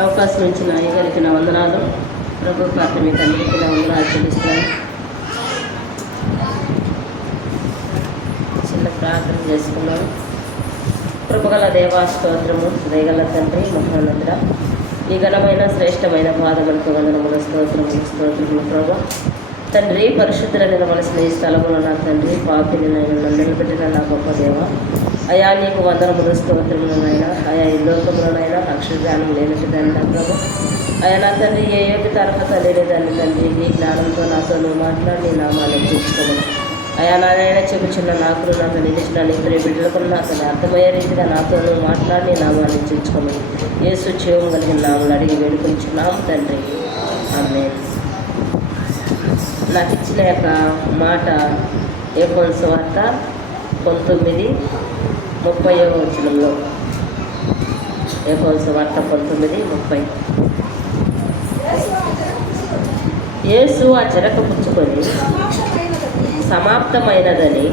అవకాశం ఇచ్చిన అయ్యగారికి నా వందనాలు. ప్రభు ప్రాథమిక తండ్రికి నా వందనాలు చెల్లిస్తున్నాను. చిన్న ప్రార్థన చేసుకున్నాను. కృపగల దేవా స్తోత్రము, దయగల తండ్రి మహానందుడా, ఈ ఘనమైన శ్రేష్టమైన పాదములకు వందనములు, స్తోత్రములు ప్రభా. తండ్రి, పరిశుద్ధుల నిలవలసిన ఈ స్థలములో నా తండ్రి, పాపిని నన్ను నిలబెట్టిన నా గొప్ప దేవ, అయా నీకు వందనములు, స్తోత్రములనైనా, అయా ఈ లోకంలోనైనా అక్షరజ్ఞానం లేనట్టు దాన్ని నా ప్రభు. అయా నా తండ్రి, ఏ యోగ్యత అర్హత లేనిదాన్ని తండ్రి, నీ జ్ఞానంతో నాతో నువ్వు మాట్లాడి నీ నామాన్ని చూసుకోమని అయా నాయన చెప్పుచున్న నాకు నాతో నిలిచిన ఇద్దరు బిడ్డలకు నాతో అర్థమయ్యే రీతిగా నాతో నువ్వు మాట్లాడి నీ నామాన్ని చూసుకోమని యేసు జీవం కలిగిన నామలు అడిగి వేడుకొంచున్నాము తండ్రి, ఆమేన్. నాకు ఇచ్చిన యొక్క మాట యోహాను సువార్త 19:30 వచనంలో. యోహాను సువార్త 19:30. యేసు ఆ చెరక పుచ్చుకొని సమాప్తమైనదని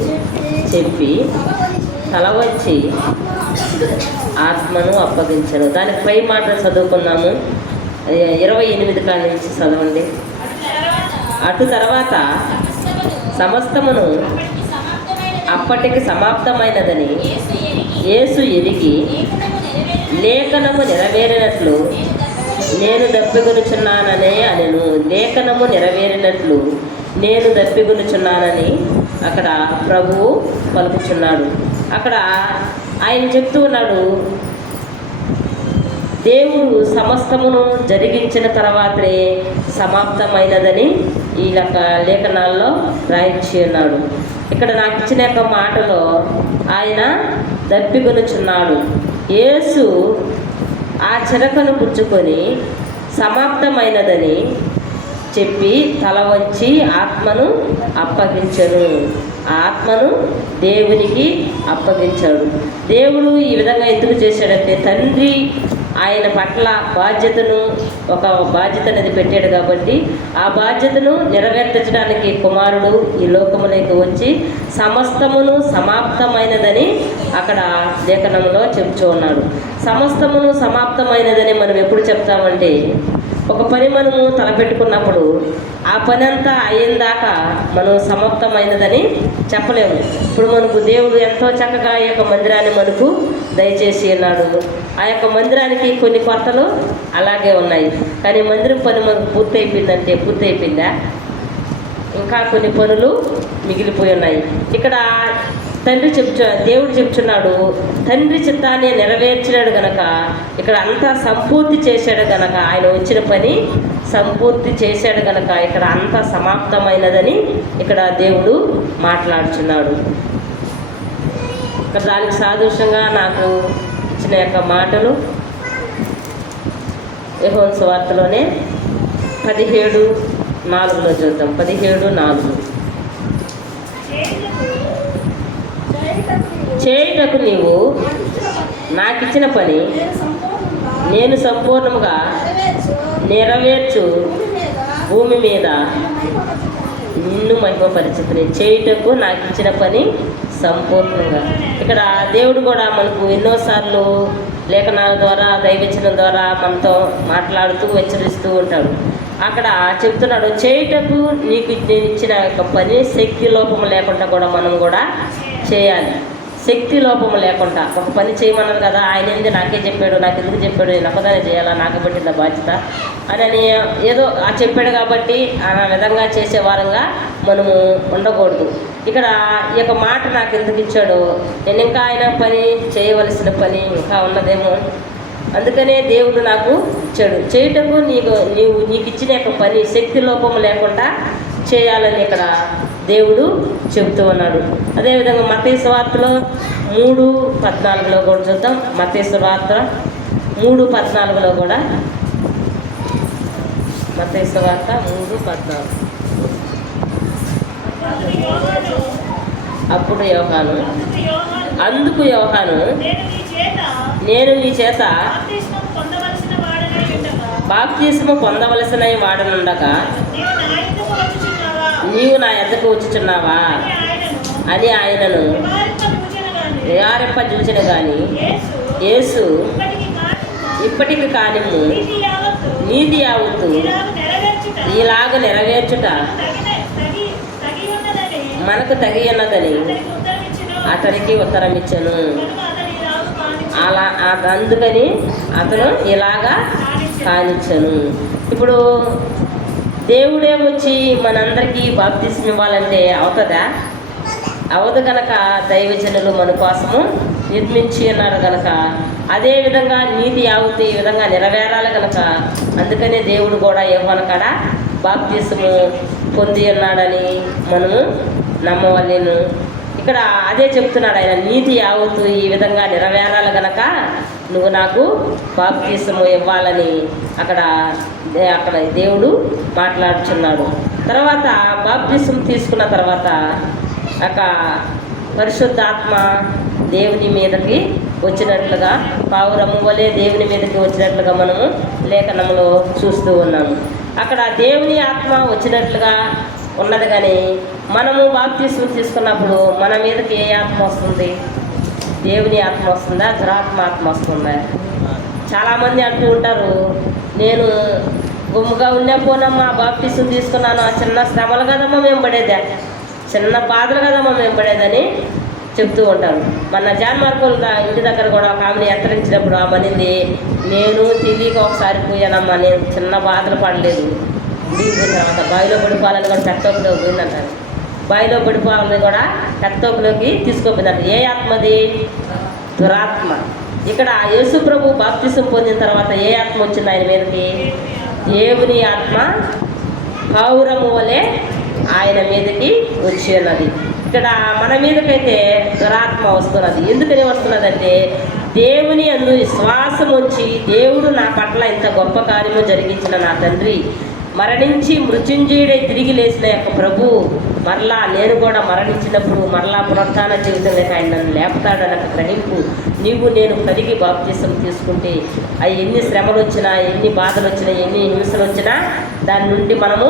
చెప్పి తల వంచి ఆత్మను అప్పగించను. దానికి పై మాట చదువుకున్నాము. 28 కాడ నుంచి చదవండి. అటు తర్వాత సమస్తమును అప్పటికి సమాప్తమైనదని యేసు ఎరిగి లేఖనము నెరవేరినట్లు నేను దప్పిగొనుచున్నాననే అనెను. లేఖనము నెరవేరినట్లు నేను దప్పిగొనుచున్నానని అక్కడ ప్రభువు పలుకుచున్నాడు. అక్కడ ఆయన చెప్తూ ఉన్నాడు, దేవుడు సమస్తమును జరిగించిన తర్వాతే సమాప్తమైనదని ఈ లేఖనాల్లో రాయించి ఉన్నాడు. ఇక్కడ నాకు ఇచ్చిన యొక్క మాటలో ఆయన దప్పిగొనుచున్నాడు. యేసు ఆ చెరకను పుచ్చుకొని సమాప్తమైనదని చెప్పి తల వంచి ఆత్మను అప్పగించను. ఆత్మను దేవునికి అప్పగించాడు. దేవుడు ఈ విధంగా ఎందుకు చేశాడంటే, తండ్రి ఆయన పట్ల ఒక బాధ్యత అనేది పెట్టాడు కాబట్టి ఆ బాధ్యతను నెరవేర్చడానికి కుమారుడు ఈ లోకములోకి వచ్చి సమస్తమును సమాప్తమైనదని అక్కడ లేఖనంలో చెప్తూ ఉన్నాడు. సమస్తమును సమాప్తమైనదని మనం ఎప్పుడు చెప్తామంటే, ఒక పని మనము తలపెట్టుకున్నప్పుడు ఆ పని అంతా అయ్యిందాకా మనం సమాప్తమైనదని చెప్పలేము. ఇప్పుడు మనకు దేవుడు ఎంతో చక్కగా ఈ యొక్క మందిరాన్ని మనకు దయచేసి ఉన్నాడు. ఆ యొక్క మందిరానికి కొన్ని కొరతలు అలాగే ఉన్నాయి. కానీ మందిరం పని మనకు పూర్తయిపోయిందా? ఇంకా కొన్ని పనులు మిగిలిపోయి ఉన్నాయి. ఇక్కడ దేవుడు చెప్తున్నాడు, తండ్రి చిత్తాన్ని నెరవేర్చినాడు గనక ఇక్కడ అంతా సంపూర్తి చేశాడు గనక, ఆయన వచ్చిన పని సంపూర్తి చేశాడు గనక ఇక్కడ అంతా సమాప్తమైనదని ఇక్కడ దేవుడు మాట్లాడుచున్నాడు. ఇక్కడ దానికి సాదృశ్యంగా నాకు ఇచ్చిన యొక్క మాటలు యోహాను సువార్తలోనే 17:4 చూద్దాం. 17:4. చేయుటకు నీవు నాకిచ్చిన పని నేను సంపూర్ణముగా నెరవేర్చు భూమి మీద నిన్ను మహిమపరిచితిని. చేయుటకు నాకు ఇచ్చిన పని సంపూర్ణంగా. ఇక్కడ దేవుడు కూడా మనకు ఎన్నోసార్లు లేఖనాల ద్వారా దైవచనం ద్వారా మనతో మాట్లాడుతూ హెచ్చరిస్తూ ఉంటాడు. అక్కడ చెప్తున్నాడు, చేయుటకు నీకు నేను ఇచ్చిన యొక్క పని శక్తి లోపము లేకుండా కూడా మనం కూడా చేయాలి. శక్తి లోపము లేకుండా ఒక పని చేయమన్నారు కదా, ఆయన ఏంది నాకే చెప్పాడు, నాకు ఎందుకు చెప్పాడు, నేను ఒక్కదానే చేయాలా, నాకు పట్టిన బాధ్యత అని ఏదో చెప్పాడు కాబట్టి ఆ విధంగా చేసే వారంగా మనము ఉండకూడదు. ఇక్కడ ఈ యొక్క మాట నాకు ఎందుకు ఇచ్చాడో, నేను ఇంకా ఆయన పని చేయవలసిన పని ఇంకా ఉన్నదేమో, అందుకనే దేవుడు నాకు ఇచ్చాడు. చేయుటకు నీకు ఇచ్చిన యొక్క పని శక్తి లోపము లేకుండా చేయాలని ఇక్కడ దేవుడు చెబుతూ ఉన్నాడు. అదేవిధంగా మత్తయి సువార్తలో 3:14 కూడా చూద్దాం. మత్తయి సువార్త 3:14 కూడా. మత్తయి సువార్త 3:14. అప్పుడు అందుకు యోహాను నేను నీ చేత బాప్తిస్మము పొందవలసిన వాడనుండగా నీవు నా ఎద్దకు వచ్చుచున్నావా అని ఆయనను నివారింపజూచిన కానీ యేసు ఇప్పటికి కానిము నీతి యావత్తు నీతి యావత్తు ఇలాగ నెరవేర్చుట తగి ఉన్నదని మనకు తగి ఉన్నదని అతనికి ఉత్తరం ఇచ్చాను. అలా అందుకని అతను ఇలాగా కానిచ్చాను. ఇప్పుడు దేవుడే వచ్చి మనందరికీ బాప్తిస్మం ఇవ్వాలంటే అవుతుందా? అవదు కనుక దైవజనులు మన కోసము నిర్మించి ఉన్నారు కనుక, అదేవిధంగా నీతి యావత్తు ఈ విధంగా నెరవేరాలి కనుక అందుకనే దేవుడు కూడా యోహాను కాడ బాప్తిస్మము పొంది ఉన్నాడని మనము నమ్మవలెను. ఇక్కడ అదే చెప్తున్నాడు ఆయన, నీతి యావత్తు ఈ విధంగా నెరవేరాలి గనక నువ్వు నాకు బాప్తిస్మము ఇవ్వాలని అక్కడ దేవుడు మాట్లాడుచున్నాడు. తర్వాత బాప్తిస్మం తీసుకున్న తర్వాత పరిశుద్ధాత్మ దేవుని మీదకి వచ్చినట్లుగా, పావురము వలె దేవుని మీదకి వచ్చినట్లుగా మనము లేఖనంలో చూస్తూ ఉన్నాము. అక్కడ దేవుని ఆత్మ వచ్చినట్లుగా ఉన్నది. కానీ మనము బాప్తిస్మం తీసుకున్నప్పుడు మన మీదకి ఏ ఆత్మ వస్తుంది? దేవుని ఆత్మ వస్తుందా? దురాత్మ వస్తుందా? చాలామంది అంటూ ఉంటారు, నేను గుమ్ముగా ఉండే పోనమ్మా బాప్తిస్మం తీసుకున్నాను, ఆ చిన్న శ్రమలు కదమ్మా మేము పడేదే, చిన్న బాధలు కదమ్మా మేము పడేదని చెప్తూ ఉంటారు. మన జాన్ మార్కుల ఇంటి దగ్గర కూడా ఒక ఆమెను ఎత్తరించినప్పుడు ఆమె అనింది, నేను తెలియక ఒకసారి పోయానమ్మా, నేను చిన్న బాధలు పడలేదు, గుడికి తర్వాత బావిలో పడిపోవాలని కూడా పెత్తోపులో పోయిందంటారు. బావిలో పడిపోవాలని కూడా పెత్తోపులోకి తీసుకోపోయిందంట. ఏ ఆత్మది? దురాత్మ. ఇక్కడ యేసు ప్రభు బాప్తిస్మం పొందిన తర్వాత ఏ ఆత్మ వచ్చింది ఆయన మీదకి? దేవుని ఆత్మ పావురము వలె ఆయన మీదకి వచ్చి ఉన్నది. ఇక్కడ మన మీదకైతే దురాత్మ వస్తున్నది. ఎందుకని వస్తున్నదంటే, దేవుని యందు విశ్వాసం ఉంచి దేవుడు నా పట్ల ఇంత గొప్ప కార్యము జరిగించిన నా తండ్రి, మరణించి మృత్యుంజయుడై తిరిగి లేచిన యొక్క ప్రభు, మరలా నేను కూడా మరణించినప్పుడు మరలా పునరుత్థాన జీవితంలోకి ఆయన నన్ను లేపుతాడన్న గ్రహింపు నీవు నేను కలిగి బాప్తిస్మం తీసుకుంటే అవి ఎన్ని శ్రమలు వచ్చినా, ఎన్ని బాధలు వచ్చినా, ఎన్ని హింసలు వచ్చినా దాని నుండి మనము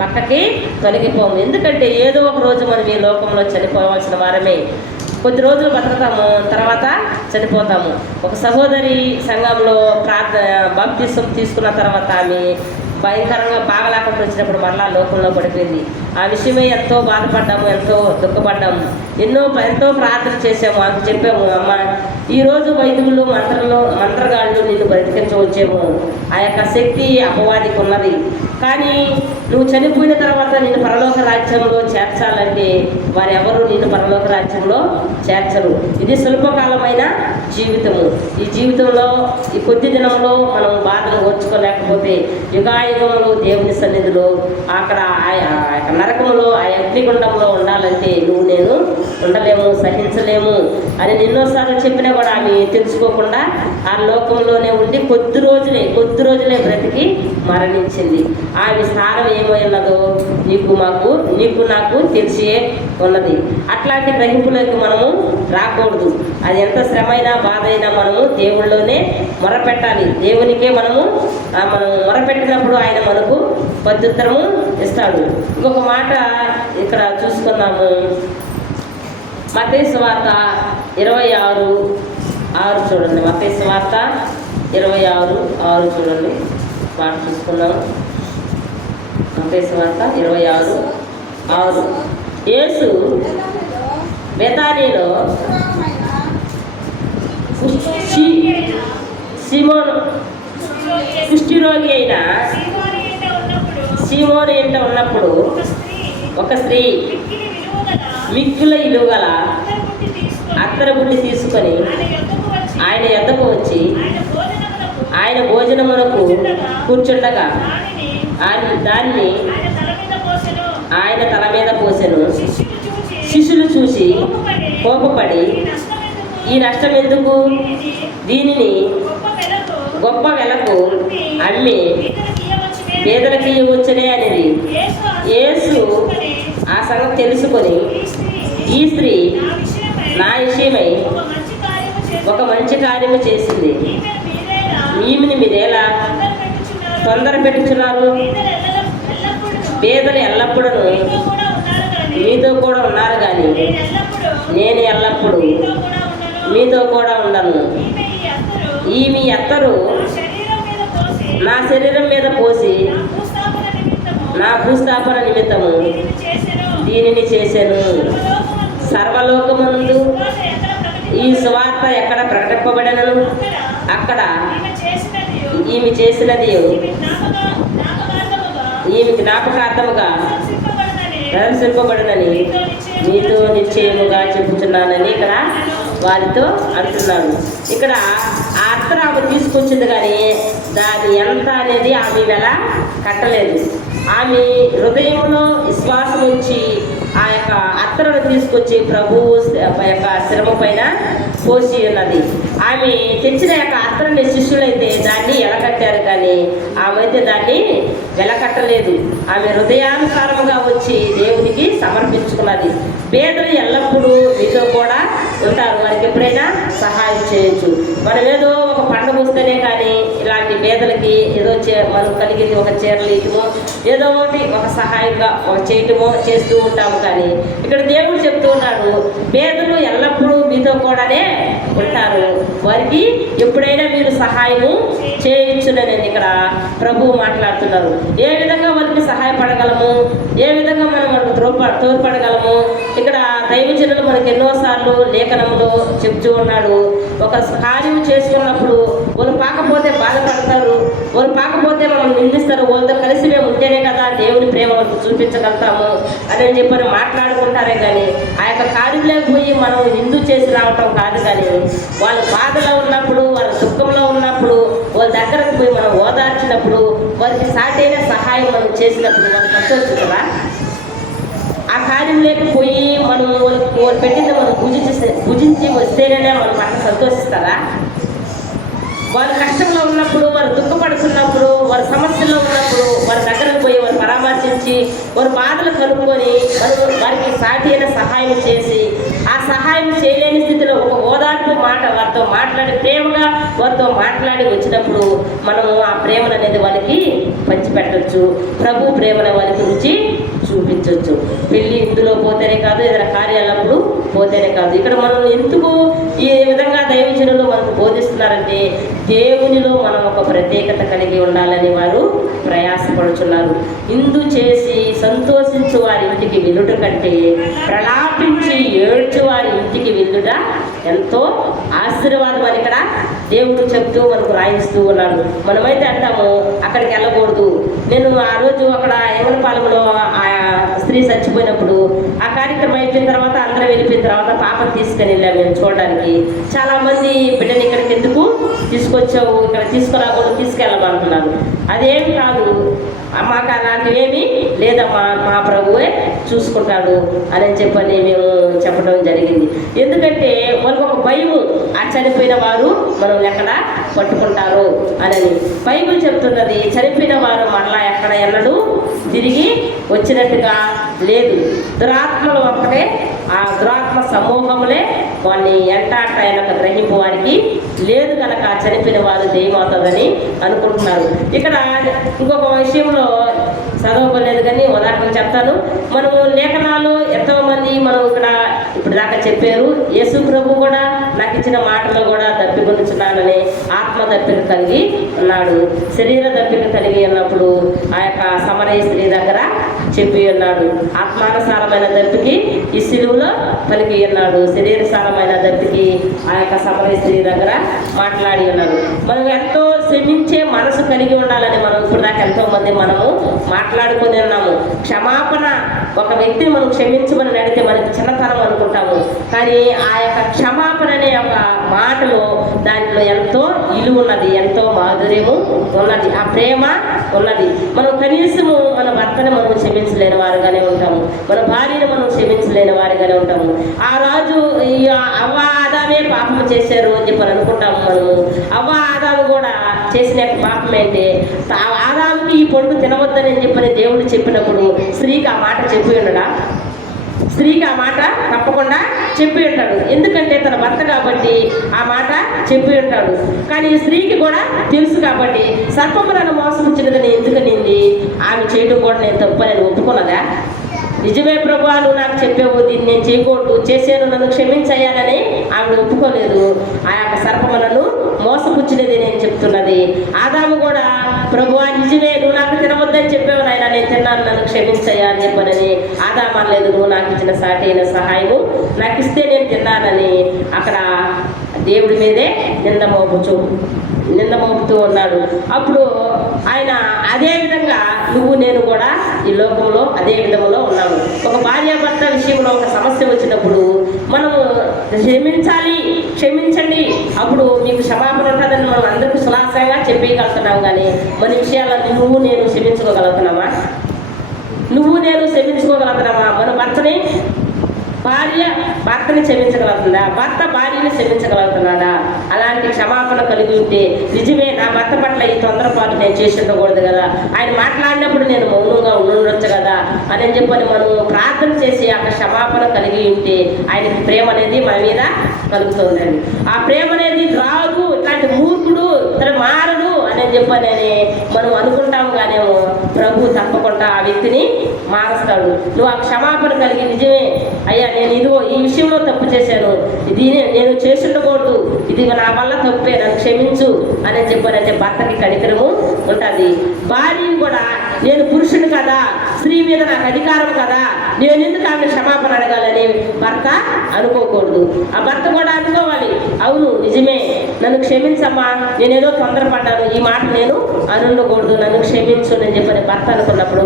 పక్కకి తొలగిపోము. ఎందుకంటే ఏదో ఒక రోజు మనం ఈ లోకంలో చనిపోవాల్సిన వారమే. కొద్ది రోజులు బతుకుతాము, తర్వాత చనిపోతాము. ఒక సహోదరి సంఘంలో బాప్తిస్మం తీసుకున్న తర్వాత ఆమె భయంకరంగా బాగలేకుండా వచ్చినప్పుడు మరలా లోకంలో పడిపోయింది. ఆ విషయమే ఎంతో బాధపడ్డాము, ఎంతో దుఃఖపడ్డాము, ఎంతో ప్రార్థన చేసాము. ఆమెకు చెప్పాము, అమ్మ ఈరోజు వైద్యులు మంత్రగాళ్ళు నిన్ను బ్రతికించవచ్చేమో, ఆ యొక్క శక్తి అపవాదికి ఉన్నది. కానీ నువ్వు చనిపోయిన తర్వాత నిన్ను పరలోక రాజ్యంలో చేర్చాలంటే వారెవరు నిన్ను పరలోక రాజ్యంలో చేర్చరు. ఇది స్వల్పకాలమైన జీవితము. ఈ జీవితంలో ఈ కొద్ది దినంలో మనం బాధను ఓర్చుకోలేకపోతే యుగాయుగంలో దేవుని సన్నిధిలో అక్కడ నరకంలో ఆ అగ్నిగుండంలో ఉండాలంటే నువ్వు నేను ఉండలేము, సహించలేము అని ఎన్నోసార్లు చెప్పినా కూడా ఆమె తెలుసుకోకుండా ఆ లోకంలోనే ఉండి కొద్ది రోజులే బ్రతికి మరణించింది. ఆమె స్థానం ఏమైనదో నీకు నాకు తెలిసే ఉన్నది. అట్లాంటి గ్రహింపులోకి మనము రాకూడదు. అది ఎంత శ్రమైనా బాధ అయినా మనము దేవుళ్ళలోనే మొరపెట్టాలి. దేవునికే మనం మొరపెట్టినప్పుడు ఆయన మనకు ప్రత్యుత్తరము ఇస్తాడు. ఇంకొక మాట ఇక్కడ చూసుకున్నాము, మత్తయి సువార్త 26:6 చూడండి. మత్తయి సువార్త 26:6 చూడండి. మాట చూసుకున్నాము. మత్తయి సువార్త 26:6. యేసు బెతానీలో సీమోను కుష్ఠరోగి అయిన సీమోను ఎంట ఉన్నప్పుడు ఒక స్త్రీ మిక్కుల ఇలువగల అత్తర బుడ్డి తీసుకొని ఆయన యొద్దకు వచ్చి ఆయన భోజనమునకు కూర్చుండగా దాన్ని ఆయన తల మీద పోసెను. శిష్యులు చూసి కోపపడి, ఈ నష్టం ఎందుకు? దీనిని గొప్ప వెలకు అమ్మి పేదలకి ఇవ్వచ్చునే అనేది. యేసు ఆ సంగతి తెలుసుకొని, ఈ స్త్రీ నా విషయమై ఒక మంచి కార్యము చేసింది, ఈమెని మీరేలా తొందర పెట్టుచున్నారు? పేదలు ఎల్లప్పుడూ మీతో కూడా ఉన్నారు, కానీ నేను ఎల్లప్పుడూ మీతో కూడా ఉండను. ఈమె ఎత్తరు నా శరీరం మీద పోసి నా శరీరం మీద పోసి నా భూస్థాపన నా భూస్థాపన నిమిత్తము నిమిత్తము దీనిని చేసెను. దీనిని చేశాను. సర్వలోకమందు ఈ సువార్త ఎక్కడ ప్రకటింపబడినను అక్కడ ఈమె చేసినది ఈమె జ్ఞాపకార్థముగా ప్రదర్శింపబడినని మీతో నిశ్చయముగా చెబుతున్నానని ఇక్కడ వారితో అంటున్నాడు. ఇక్కడ ఆ అత్తరు ఆమె తీసుకొచ్చింది కానీ దాని ఎంత అనేది ఆమె వెల కట్టలేదు. ఆమె హృదయంలో విశ్వాసం ఉంచి ఆ యొక్క అత్తరును తీసుకొచ్చి ప్రభువు యొక్క శ్రమ పైన పోసి ఉన్నది. ఆమె తెచ్చిన యొక్క అత్తరుని శిష్యులైతే దాన్ని ఎలకట్టారు కానీ ఆమె అయితే దాన్ని వెలకట్టలేదు. ఆమె హృదయానుసారముగా వచ్చి దేవునికి సమర్పించుకున్నది. పేదలు ఎల్లప్పుడూ మీతో కూడా ఉంటారు. వారికి ఎప్పుడైనా సహాయం చేయొచ్చు. మనం ఏదో ఒక పండుగ వస్తేనే కానీ ఇలాంటి పేదలకి ఏదో మనం కలిగింది ఒక చీరలు ఇయటమో ఏదో ఒకటి ఒక సహాయంగా ఒక చేయటమో చేస్తూ ఉంటాము. కానీ ఇక్కడ దేవుడు చెప్తూ ఉన్నాడు, పేదలు ఎల్లప్పుడూ మీతో కూడానే ఉంటారు. వారికి ఎప్పుడైనా మీరు సహాయము చేయొచ్చునని ఇక్కడ ప్రభువు మాట్లాడుతున్నారు. ఏ విధంగా వారికి సహాయపడగలము, ఏ విధంగా మనం మనకు తోడ్పడగలము. ఇక్కడ దైవజనులు మనకు ఎన్నోసార్లు లేఖనంలో చెప్తూ ఉన్నాడు, ఒక కార్యం చేసుకున్నప్పుడు వాళ్ళు పాకపోతే బాధపడతారు, వాళ్ళు పాకపోతే మనం నిందిస్తారు, వాళ్ళతో కలిసి మేము ఉంటేనే కదా దేవుని ప్రేమ మనకు చూపించగలుగుతాము అని చెప్పని మాట్లాడుకుంటారే కానీ ఆ యొక్క కార్యంలోకి పోయి మనం నిందు చేసి రావటం కాదు. కానీ వాళ్ళు బాధలో ఉన్నప్పుడు, వాళ్ళ దుఃఖంలో ఉన్నప్పుడు వాళ్ళ దగ్గరకు పోయి మనం ఓదార్చినప్పుడు, వారికి సాటైన సహాయం మనం చేసినప్పుడు వాళ్ళు సంతోషిస్తారా? ఆ కార్యం లేకపోయి మనం వాళ్ళు పెట్టింది మనం భుజించి వస్తేనే వాళ్ళు పట్ల సంతోషిస్తారా? వారు కష్టంలో ఉన్నప్పుడు, వారు దుఃఖపడుతున్నప్పుడు, వారి సమస్యల్లో ఉన్నప్పుడు వారి దగ్గరకు పోయి వారు పరామర్శించి వారి బాధలు కనుక్కొని వారికి సాటి అయిన సహాయం చేసి ఆ సహాయం చేయలేని స్థితిలో ఒక ఓదార్పు మాట వారితో మాట్లాడి ప్రేమగా వారితో మాట్లాడి వచ్చినప్పుడు మనము ఆ ప్రేమను అనేది వాళ్ళకి పంచిపెట్టచ్చు. ప్రభు ప్రేమను వారికి రుచి చూపించవచ్చు. పెళ్ళి ఇందులో పోతేనే కాదు, ఏదైనా కార్యాలప్పుడు పోతేనే కాదు. ఇక్కడ మనం ఎందుకు ఈ విధంగా దైవజనులు మనకు బోధిస్తున్నారంటే దేవునిలో మనం ఒక ప్రత్యేకత కలిగి ఉండాలని వారు ప్రయాసపడుతున్నారు. ఇందు చేసి సంతోషించు వారి ఇంటికి వెళ్ళుట కంటే ప్రలాపించి ఏడ్చు వారి ఇంటికి వెళ్ళుట ఎంతో ఆశీర్వాదం అని ఇక్కడ దేవుడు చెప్తూ మనకు రాయిస్తూ ఉన్నాడు. మనమైతే అంటాము అక్కడికి వెళ్ళకూడదు. నేను ఆ రోజు అక్కడ ఎంగనపాలెంలో ఆ స్త్రీ చచ్చిపోయినప్పుడు ఆ కార్యక్రమం అయిపోయిన తర్వాత అందరూ వెళ్ళిపోయిన తర్వాత పాపను తీసుకొని వెళ్ళాము మేము చూడడానికి. చాలామంది బిడ్డని ఇక్కడికి ఎందుకు తీసుకొచ్చావు, ఇక్కడ తీసుకురాకూడదు, తీసుకెళ్ళమంటున్నారు. అదేం కాదు, మాకు అలాంటివేమీ లేదమ్మా, మా ప్రభువే చూసుకుంటాడు అని చెప్పని మేము చెప్పడం జరిగింది. ఎందుకంటే వాళ్ళకి ఒక భయము, ఆ చనిపోయిన వారు మనం ఎక్కడ పట్టుకుంటారు అని. బైబిల్ చెప్తున్నది చనిపోయిన వారు మరలా ఎక్కడ ఎన్నడూ తిరిగి వచ్చినట్టుగా లేదు. దురాత్మలు ఒక్కటే, ఆ దురాత్మ సమూహములే వాడిని ఎంటాటైన గ్రహింపు వారికి లేదు కనుక చనిపోయిన వారు దెయ్యమవుతుందని అనుకుంటున్నారు. ఇక్కడ ఇంకొక విషయంలో చదవలేదు కానీ ఉదాహరణ చెప్తాను. మనము లేఖనాలు ఎంతోమంది మనం ఇక్కడ ఇప్పుడు దాకా చెప్పారు. యేసు ప్రభు కూడా నాకు ఇచ్చిన మాటలో కూడా దప్పికొనుచున్నానని ఆత్మ దప్పిక కలిగి ఉన్నాడు. శరీర దప్పిక కలిగి ఉన్నప్పుడు ఆ యొక్క సమరయ స్త్రీ దగ్గర చెప్పి ఉన్నాడు. ఆత్మానుసారమైన దప్పికి ఈ సిలువలో పలికి ఉన్నాడు. శరీరసారమైన దప్పికి ఆ యొక్క సమరయ స్త్రీ దగ్గర మాట్లాడి ఉన్నాడు. మనం ఎంతో శ్రమించే మనసు కలిగి ఉండాలని మనం ఇప్పుడు దాకా ఎంతో మంది మనము మాట్లాడుకొని ఉన్నాము. క్షమాపణ, ఒక వ్యక్తిని మనం క్షమించమని అడిగితే మనకి చిన్నతనం అనుకుంటాము. కానీ ఆ యొక్క క్షమాపణ అనే ఒక మాటలో దాంట్లో ఎంతో ఇలువ ఉన్నది, ఎంతో మాధుర్యము ఉన్నది, ఆ ప్రేమ ఉన్నది. మనం కనీసము మన భర్తని మనం క్షమించలేని వారుగానే ఉంటాము, మన భార్యను మనం క్షమించలేని వారిగానే ఉంటాము. ఆ రాజు అవ్వ ఆదామే పాపము చేశారు అని చెప్పని అనుకుంటాము మనము. అవ్వ ఆదాము కూడా చేసిన పాపం ఏంటి, ఆదాముకి ఈ పండు తినవద్దని చెప్పని దేవుడు చెప్పినప్పుడు స్త్రీకి ఆ మాట చెప్పి ఉండడా? స్త్రీకి ఆ మాట తప్పకుండా చెప్పి ఉంటాడు. ఎందుకంటే తన భర్త కాబట్టి ఆ మాట చెప్పి ఉంటాడు. కానీ స్త్రీకి కూడా తెలుసు కాబట్టి సర్పము నన్ను మోసముచ్చినదని ఎందుకనింది, ఆమె చేయడం కూడా నేను తప్పు అని ఒప్పుకున్నదా? నిజమే ప్రభువా, నువ్వు నాకు చెప్పావు, దీన్ని నేను చేయకూడదు, చేశాను, నన్ను క్షమించయ్యాలని ఆవిడ ఒప్పుకోలేదు. ఆ యొక్క సర్పములను మోసపుచ్చినది నేను చెప్తున్నది. ఆదాము కూడా ప్రభువా నిజమే, నువ్వు నాకు తినవద్దని చెప్పావు నాయన, నేను తిన్నాను, నన్ను క్షమించయ్యా అని చెప్పనని ఆదాము అనలేదు. నువ్వు నాకు ఇచ్చిన సాటి అయిన సహాయము నాకు ఇస్తే నేను తిన్నానని అక్కడ దేవుడి మీదే నింద మోపుతూ ఉన్నాడు. అప్పుడు ఆయన అదే విధంగా నువ్వు నేను కూడా ఈ లోకంలో అదే విధంలో ఉన్నాము. ఒక భార్యాభర్త విషయంలో ఒక సమస్య వచ్చినప్పుడు మనము క్షమించండి, అప్పుడు మీకు క్షమాపణ ఉంటుందని మనం అందరికీ సులాసంగా చెప్పగలుగుతున్నాం. కానీ మన విషయాలను నువ్వు నేను క్షమించుకోగలుగుతున్నామా? మన భార్య భర్తని క్షమించగలుగుతుందా? భర్త భార్యని క్షమించగలుగుతున్నాడా? అలాంటి క్షమాపణ కలిగి ఉంటే నిజమే, నా భర్త పట్ల ఈ తొందరపాటు నేను చేసి ఉండకూడదు కదా, ఆయన మాట్లాడినప్పుడు నేను మౌనంగా ఉండొచ్చు కదా అని చెప్పని మనం ప్రార్థన చేసి ఆ క్షమాపణ కలిగి ఉంటే ఆయనకి ప్రేమ అనేది మన మీద కలుగుతుందండి. ఆ ప్రేమ అనేది రాదు, ఇట్లాంటి మూర్ఖుడు ఇతను మారడు అని చెప్పని మనం అనుకుంటాం. కానేమో ప్రభు తప్పకుండా ఆ వ్యక్తిని మారుస్తాడు. నువ్వు ఆ క్షమాపణ కలిగి నిజమే అయ్యా, నేను ఇదిగో ఈ విషయంలో తప్పు చేశాను, ఇది నేను చేసి ఉండకూడదు, ఇది నా వల్ల తప్పే, నన్ను క్షమించు అని చెప్పారంటే భర్తకి కనికరము ఉంటుంది. భార్యని కూడా నేను పురుషుడు కదా, స్త్రీ మీద నాకు అధికారం కదా, నేను ఎందుకు ఆమె క్షమాపణ అడగాలని భర్త అనుకోకూడదు. ఆ భర్త కూడా అనుకోవాలి, అవును నిజమే, నన్ను క్షమించమ్మా, నేనేదో తొందరపడ్డాను, ఈ మాట నేను అనుండకూడదు, నన్ను క్షమించు అని చెప్పని భర్త అనుకున్నప్పుడు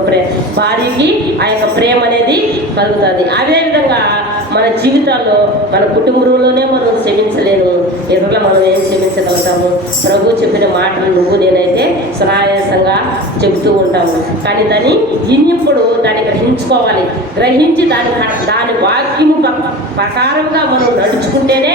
భార్యకి ఆ యొక్క ప్రేమ అనేది కలుగుతుంది. అదేవిధంగా మన జీవితాల్లో మన కుటుంబంలోనే మనం క్షమించలేము, ఇతరుల మనం ఏం క్షమించగలుగుతాము? ప్రభు చెప్పిన మాటలు నువ్వు నేనైతే సునాయాసంగా చెబుతూ ఉంటాము. కానీ దాన్ని ఇప్పుడు దాన్ని గ్రహించుకోవాలి. గ్రహించి దాని వాక్యము ప్రకారంగా మనం నడుచుకుంటేనే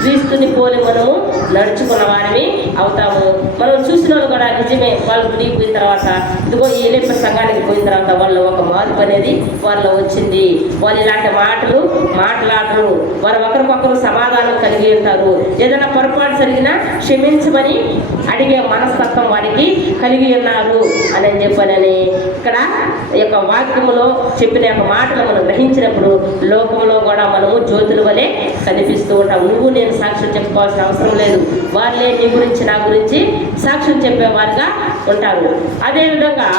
క్రీస్తుని పోలి మనము నడుచుకున్న వారిని అవుతాము. మనం చూసిన వాళ్ళు కూడా నిజమే, వాళ్ళు గుడికి పోయిన తర్వాత ఇదిగో ఏలేప సంఘానికి పోయిన తర్వాత వాళ్ళు ఒక మార్పు అనేది వాళ్ళలో వచ్చింది. వాళ్ళు ఇలాంటి మాటలు మాట్లాడరు, వారు ఒకరికొకరు సమాధానం కలిగి ఉంటారు. ఏదైనా పొరపాటు జరిగినా క్షమించమని అడిగే మనస్తత్వం వారికి కలిగి ఉన్నారు అని చెప్పనని ఇక్కడ ఈ యొక్క వాక్యములో చెప్పిన యొక్క మాటలు మనం గ్రహించినప్పుడు లోకంలో కూడా మనము జ్యోతుల వలె కనిపిస్తూ ఉంటాం. నువ్వు నేను సాక్ష్యం చెప్పుకోవాల్సిన అవసరం లేదు, వాళ్ళే నీ గురించి నా గురించి సాక్ష్యం చెప్పేవారుగా ఉంటారు. అదేవిధంగా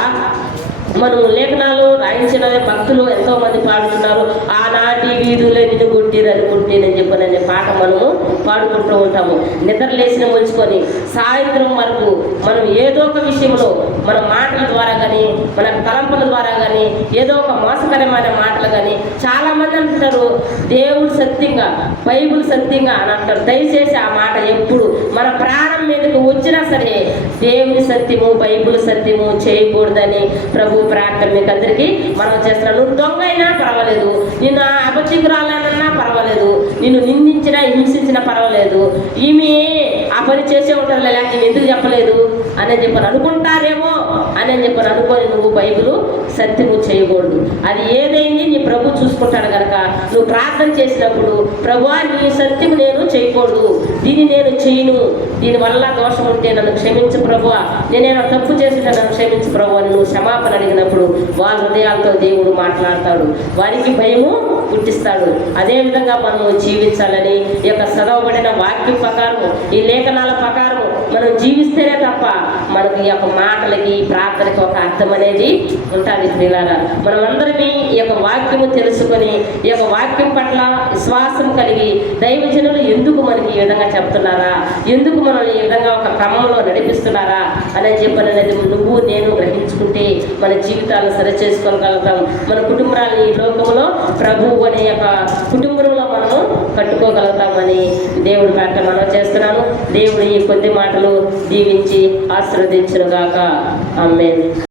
మనం లేఖనాలు రాయించిన భక్తులు ఎంతో మంది పాడుతున్నారు. ఆనాటి వీధులే నిన్ను కొట్టిరనుకుంటేనని చెప్పననే పాట మనము పాడుకుంటూ ఉంటాము. నిద్ర లేచిన మొలుచుకొని సాయంత్రం వరకు మనం ఏదో ఒక విషయంలో మన మాటల ద్వారా కానీ మన తలంపుల ద్వారా కానీ ఏదో ఒక మోసకరమైన మాటలు కానీ చాలామంది అంటారు దేవుడు సత్యంగా, బైబుల్ సత్యంగా అని అంటారు. దయచేసి ఆ మాట ఎప్పుడు మన ప్రాణం మీదకి వచ్చినా సరే దేవుని సత్యము బైబుల్ సత్యము చేయకూడదని ప్రభు ప్రార్థన మీకు అందరికీ మనం చేస్తున్నాను. నువ్వు దొంగ అయినా పర్వాలేదు, నిన్ను అపచికురాలన్నా పర్వాలేదు, నిన్ను నిందించినా హింసించినా పర్వాలేదు, ఈమె ఆ పని చేసే ఉంటారు, లేకపోతే ఎందుకు చెప్పలేదు అని చెప్పని అనుకుంటారేమో అని చెప్పని అనుకొని నువ్వు బైబిల్ సత్యము చేయకూడదు. అది ఏదైంది నీ ప్రభు చూసుకుంటాడు కనుక నువ్వు ప్రార్థన చేసినప్పుడు ప్రభువా నీ సత్యము నేను చేయకూడదు, దీన్ని నేను చేయను, దీనివల్ల దోషం ఉంటే నన్ను క్షమించు ప్రభువా, నేనేదో తప్పు చేసిన నన్ను క్షమించు ప్రభు అని నువ్వు క్షమాపణ అడిగినప్పుడు వాళ్ళ హృదయాలతో దేవుడు మాట్లాడతాడు, వారికి భయము పుట్టిస్తాడు. అదేవిధంగా మనము జీవించాలని ఈ యొక్క చదవబడిన వాక్యం ప్రకారము ఈ లేఖనాల ప్రకారము మనం జీవిస్తేనే తప్ప మనకు ఈ యొక్క మాటలకి ప్రార్థనకి ఒక అర్థం అనేది ఉంటుంది. ప్రియులారా, మనం అందరినీ ఈ యొక్క వాక్యము తెలుసుకొని ఈ యొక్క వాక్యం పట్ల విశ్వాసం కలిగి దైవజనులు ఎందుకు మనకి ఈ విధంగా చెప్తున్నారా, ఎందుకు మనల్ని ఈ విధంగా ఒక క్రమంలో నడిపిస్తున్నారా అని చెప్పననేది నువ్వు నేను గ్రహించుకుంటే మన జీవితాలను సరి చేసుకోగలుగుతాం. మన కుటుంబాన్ని ఈ లోకంలో ప్రభువు అనే యొక్క కుటుంబంలో మనము కట్టుకోగలుగుతామని దేవుడి మాట మనం చేస్తున్నాను. దేవుడు ఈ కొద్ది మాటలు దీవించి ఆశీర్వదించును గాక. ఆమేన్.